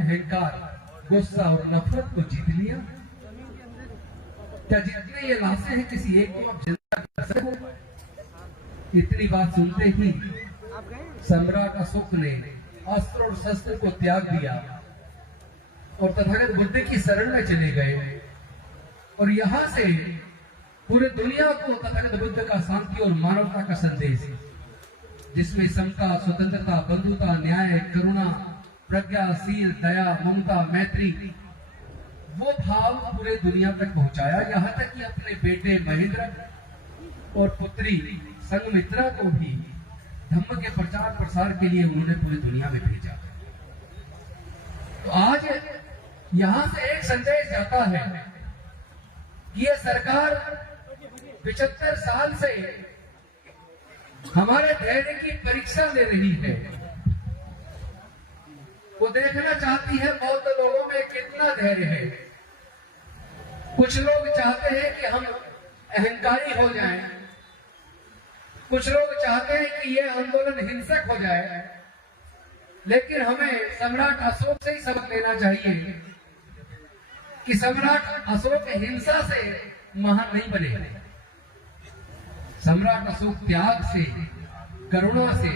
अहंकार, गुस्सा और नफरत को जीत लिया? क्या जितने ये लाशें हैं किसी एक को आप जिंदा कर सको? इतनी बात सुनते ही सम्राट अशोक ने अस्त्र और शस्त्र को त्याग दिया और तथागत बुद्ध की शरण में चले गए और यहां से पूरे दुनिया को तथागत बुद्ध का शांति और मानवता का संदेश, जिसमें समता, स्वतंत्रता, बंधुता, न्याय, करुणा, प्रज्ञाशील, दया, ममता, मैत्री, वो भाव पूरे दुनिया तक पहुंचाया। यहाँ तक कि अपने बेटे महेंद्र और पुत्री संघमित्रा को भी धम्म के प्रचार प्रसार के लिए उन्होंने पूरी दुनिया में भेजा। तो आज यहां से एक संदेश जाता है कि ये सरकार 75 साल से हमारे धैर्य की परीक्षा ले रही है। वो देखना चाहती है बौद्ध लोगों में कितना धैर्य है। कुछ लोग चाहते हैं कि हम अहंकारी हो जाएं, कुछ लोग चाहते हैं कि ये आंदोलन हिंसक हो जाए, लेकिन हमें सम्राट अशोक से ही सबक लेना चाहिए कि सम्राट अशोक हिंसा से महान नहीं बने। सम्राट अशोक त्याग से, करुणा से,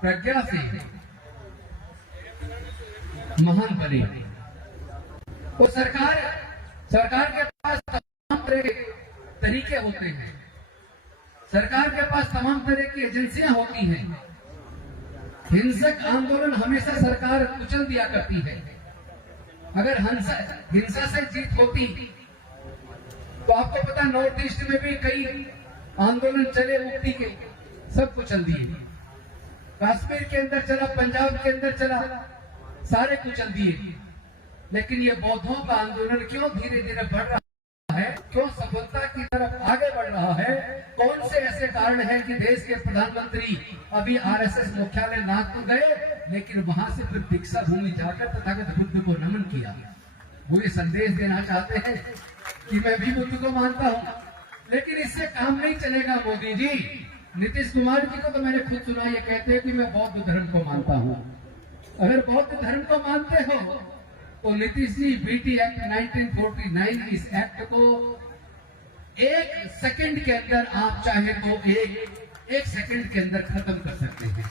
प्रज्ञा से महान बने। तो सरकार के पास तमाम तरह के तरीके होते हैं, सरकार के पास तमाम तरह की एजेंसियां होती हैं। हिंसक आंदोलन हमेशा सरकार कुचल दिया करती है। अगर हिंसा से जीत होती तो आपको पता, नॉर्थ ईस्ट में भी कई आंदोलन चले, मुक्ति के, सब कुचल दिए। कश्मीर के अंदर चला, पंजाब के अंदर चला, सारे कुचल दिए। लेकिन ये बौद्धों का आंदोलन क्यों धीरे धीरे बढ़ रहा है, क्यों सफलता की तरफ आगे बढ़ रहा है? कौन से ऐसे कारण हैं कि देश के प्रधानमंत्री अभी आरएसएस मुख्यालय नागपुर गए, लेकिन वहां से फिर दीक्षा भूमि जाकर तथागत बुद्ध को नमन किया। वो ये संदेश देना चाहते हैं कि मैं भी बुद्ध को मानता हूं। लेकिन इससे काम नहीं चलेगा मोदी जी। नीतीश कुमार जी को तो मैंने खुद सुना, ये कहते हैं कि मैं बौद्ध धर्म को मानता हूं। अगर बौद्ध धर्म को मानते हो तो नीतीश जी बीटी एक्ट 1949, इस एक्ट को एक सेकंड के अंदर, आप चाहे तो एक सेकंड के अंदर खत्म कर सकते हैं।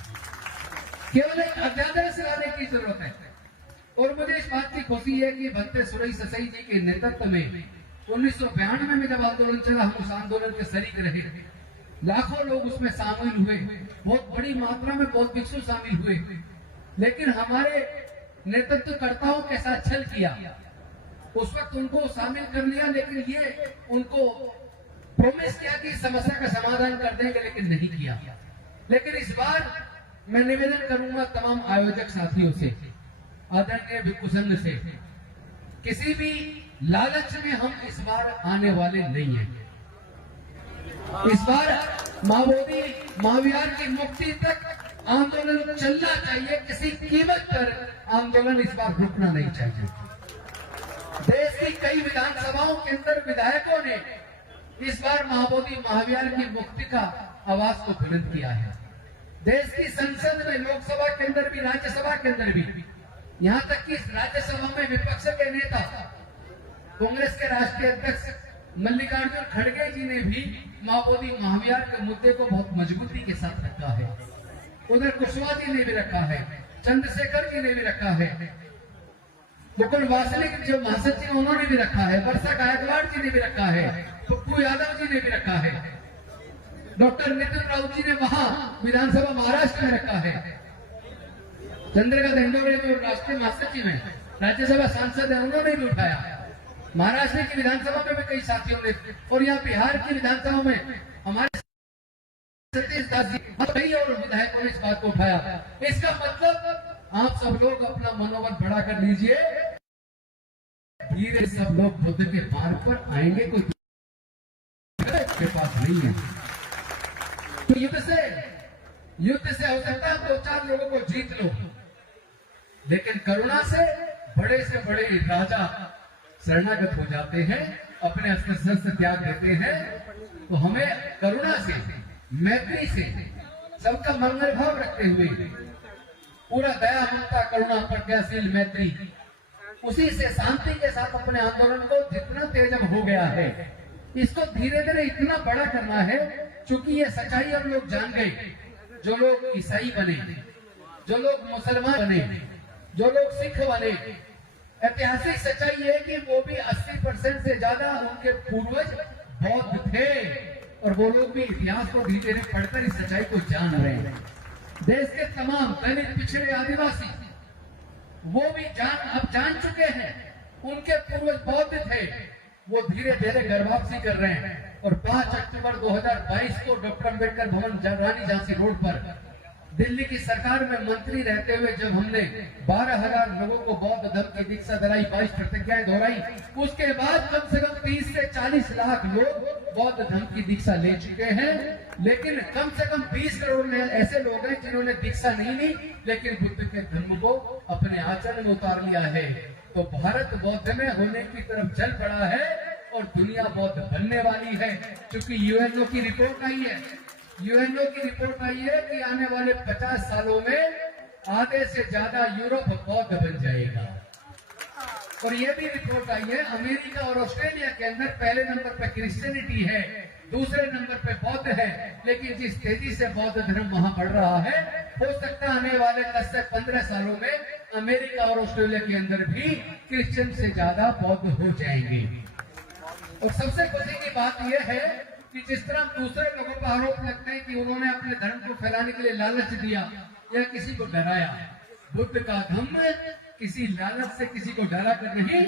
केवल एक अध्यादेश लाने की जरूरत है। और मुझे इस बात की खुशी है कि भंते सुरई ससई जी के नेतृत्व में 1992 में जब आंदोलन चला, हम उस आंदोलन के शरीक रहे। लाखों लोग उसमें शामिल हुए, बहुत बड़ी मात्रा में बौद्ध भिक्षु शामिल हुए। लेकिन हमारे नेतृत्वकर्ताओं के साथ छल किया। उस वक्त उनको शामिल कर लिया, लेकिन ये उनको प्रॉमिस किया कि समस्या का समाधान कर देंगे, लेकिन नहीं किया। लेकिन इस बार मैं निवेदन करूंगा तमाम आयोजक साथियों से, आदरणीय भिक्षु संघ से, किसी भी लालच में हम इस बार आने वाले नहीं हैं। इस बार माओवादी महाविहार की मुक्ति तक आंदोलन चलना चाहिए। किसी कीमत पर आंदोलन इस बार रुकना नहीं चाहिए। देश की कई विधानसभाओं के अंदर विधायकों ने इस बार माओवादी महाविहार की मुक्ति का आवाज को बुलंद किया है। देश की संसद में, लोकसभा के अंदर भी, राज्यसभा के अंदर भी, यहाँ तक कि राज्यसभा में विपक्ष के नेता, कांग्रेस के राष्ट्रीय अध्यक्ष मल्लिकार्जुन खड़गे जी ने भी माओवादी महाविहार के मुद्दे को बहुत मजबूती के साथ रखा है। उधर कुशवाहा जी ने भी रखा है, चंद्रशेखर जी ने भी रखा है, मुकुल वासनिक जो महासचिव उन्होंने भी रखा है, वर्षा गायकवाड़ जी ने भी रखा है, पप्पू यादव जी ने भी रखा है, डॉक्टर नितिन राउत जी ने वहां विधानसभा महाराष्ट्र में रखा है, चंद्रकांत हिंडोरे जो राष्ट्रीय महासचिव है, राज्यसभा सांसद है, उन्होंने भी उठाया। महाराष्ट्र की विधानसभा में भी कई साथियों ने, और यहाँ बिहार की विधानसभा में हमारे सतीश दास जी, कई और विधायकों ने इस बात को उठाया। इसका मतलब आप सब लोग अपना मनोबल बढ़ा कर लीजिए, धीरे सब लोग बुद्ध के मार्ग पर आएंगे। कोई के पास नहीं है तो युद्ध से हो सकता है 2-4 लोगों को जीत लो, लेकिन करुणा से बड़े राजा शरणागत हो जाते हैं, अपने अस्त्र शस्त्र त्याग देते हैं। तो हमें करुणा से, मैत्री से, सबका मंगल भाव रखते हुए पूरा दया, ममता, करुणा, प्रज्ञाशील, मैत्री, उसी से शांति के साथ अपने आंदोलन को जितना तेज अब हो गया है, इसको धीरे धीरे इतना बड़ा करना है, क्योंकि ये सच्चाई अब लोग जान गए। जो लोग ईसाई बने, जो लोग मुसलमान बने, जो लोग सिख बने, ऐतिहासिक सच्चाई ये है कि वो भी 80% से ज्यादा उनके पूर्वज बौद्ध थे, और वो लोग भी इतिहास को धीरे धीरे पढ़कर इस सच्चाई को जान रहे हैं। देश के तमाम दलित, पिछड़े, आदिवासी वो भी अब जान चुके हैं उनके पूर्वज बौद्ध थे। वो धीरे धीरे गर्भापसी कर रहे हैं, और 5 अक्टूबर 2022 को डॉक्टर अम्बेडकर भवन, रानी झांसी रोड पर दिल्ली की सरकार में मंत्री रहते हुए जब हमने 12,000 लोगों को बौद्ध धर्म की दीक्षा दिलाई, 22 प्रतिज्ञाएं दोहराई, उसके बाद कम से कम 30 से 40 लाख लोग बौद्ध धर्म की दीक्षा ले चुके हैं। लेकिन कम से कम 20 करोड़ ऐसे लोग हैं जिन्होंने दीक्षा नहीं ली, लेकिन बुद्ध के धर्म को अपने आचरण में उतार लिया है। तो भारत बौद्ध में होने की तरफ चल पड़ा है, और दुनिया बौद्ध बनने वाली है, क्योंकि यूएनओ की रिपोर्ट आई है। यूएनओ की रिपोर्ट आई है कि आने वाले 50 सालों में आधे से ज्यादा यूरोप बौद्ध बन जाएगा। और ये भी रिपोर्ट आई है अमेरिका और ऑस्ट्रेलिया के अंदर पहले नंबर पे क्रिश्चियनिटी है, दूसरे नंबर पे बौद्ध है। लेकिन जिस तेजी से बौद्ध धर्म वहां बढ़ रहा है, हो सकता है आने वाले 10 से 15 सालों में अमेरिका और ऑस्ट्रेलिया के अंदर भी क्रिश्चियन से ज्यादा बौद्ध हो जाएंगे। और सबसे खुशी की बात यह है कि जिस तरह दूसरे लोगों पर आरोप लगते हैं कि उन्होंने अपने धर्म को फैलाने के लिए लालच दिया या किसी को डराया, बुद्ध का धम्म किसी लालच से किसी को डरा कर नहीं,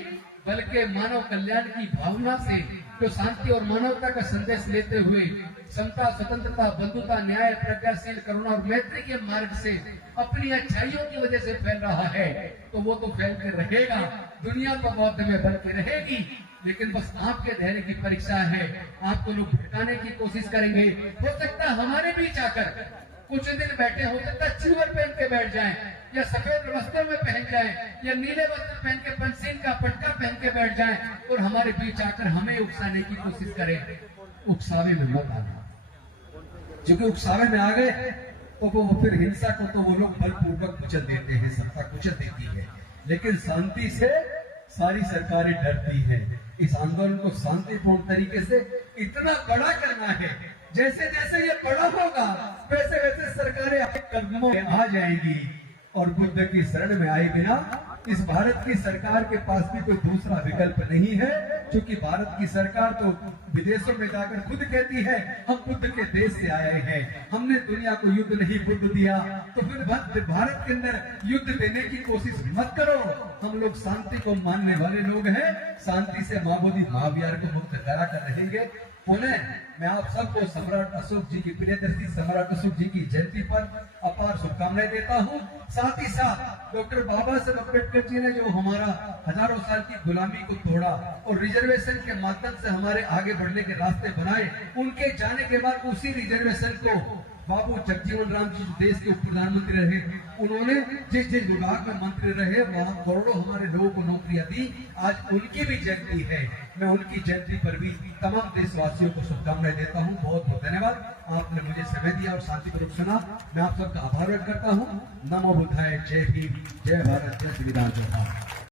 बल्कि मानव कल्याण की भावना से, जो शांति और मानवता का संदेश लेते हुए समता, स्वतंत्रता, बंधुता, न्याय, प्रज्ञाशील, करुणा और मैत्री के मार्ग से अपनी अच्छाइयों की वजह से फैल रहा है, तो वो तो फैल कर रहेगा, दुनिया तो बौद्ध में बन के रहेगी। लेकिन बस आपके धैर्य की परीक्षा है। आपको लोग भटकाने की कोशिश करेंगे, हो सकता है हमारे बीच आकर कुछ दिन बैठे, हो सकता है चिल्वर पहन के बैठ जाएं, या सफेद वस्त्र में पहन जाएं, या नीले वस्त्र पहन के पंचशील का पटका पहन के बैठ जाएं, और हमारे बीच आकर हमें उकसाने की कोशिश करें। उकसावे में मत आना, क्योंकि उकसावे में आ गए तो वो फिर हिंसा को तो वो लोग बलपूर्वक कुचल देते हैं, सत्ता कुचल देती है। लेकिन शांति से सारी सरकारें डरती हैं। इस आंदोलन को शांतिपूर्ण तरीके से इतना बड़ा करना है, जैसे जैसे ये बड़ा होगा वैसे वैसे सरकारें आपके कदमों में आ जाएगी, और बुद्ध की शरण में आए बिना इस भारत की सरकार के पास भी कोई दूसरा विकल्प नहीं है। क्योंकि भारत की सरकार तो विदेशों में जाकर खुद कहती है हम बुद्ध के देश से आए हैं, हमने दुनिया को युद्ध नहीं बुद्ध दिया, तो फिर भारत के अंदर युद्ध देने की कोशिश मत करो। हम लोग शांति को मानने वाले लोग हैं, शांति से माँ बोधी महाविहार को मुक्त करा कर रहेंगे। पुनः मैं आप सबको सम्राट अशोक जी की, प्रियदर्शी सम्राट अशोक जी की जयंती पर अपार शुभकामनाएं देता हूं। साथ ही साथ डॉक्टर बाबा साहब अम्बेडकर जी ने जो हमारा हजारों साल की गुलामी को तोड़ा और रिजर्वेशन के माध्यम से हमारे आगे बढ़ने के रास्ते बनाए, उनके जाने के बाद उसी रिजर्वेशन को बाबू जगजीवन राम जी देश के उप प्रधानमंत्री रहे, उन्होंने जिस जिस विभाग में मंत्री रहे वहां करोड़ों हमारे लोगों को नौकरियां दी। आज उनकी भी जयंती है, मैं उनकी जयंती पर भी तमाम देशवासियों को शुभकामनाएं देता हूं। बहुत बहुत धन्यवाद, आपने मुझे समय दिया और शांतिपूर्वक सुना। मैं आप सबका आभार व्यक्त करता हूं। नमो बुद्धाय, जय भीम, जय भारत, जय संविधान, जय भारत।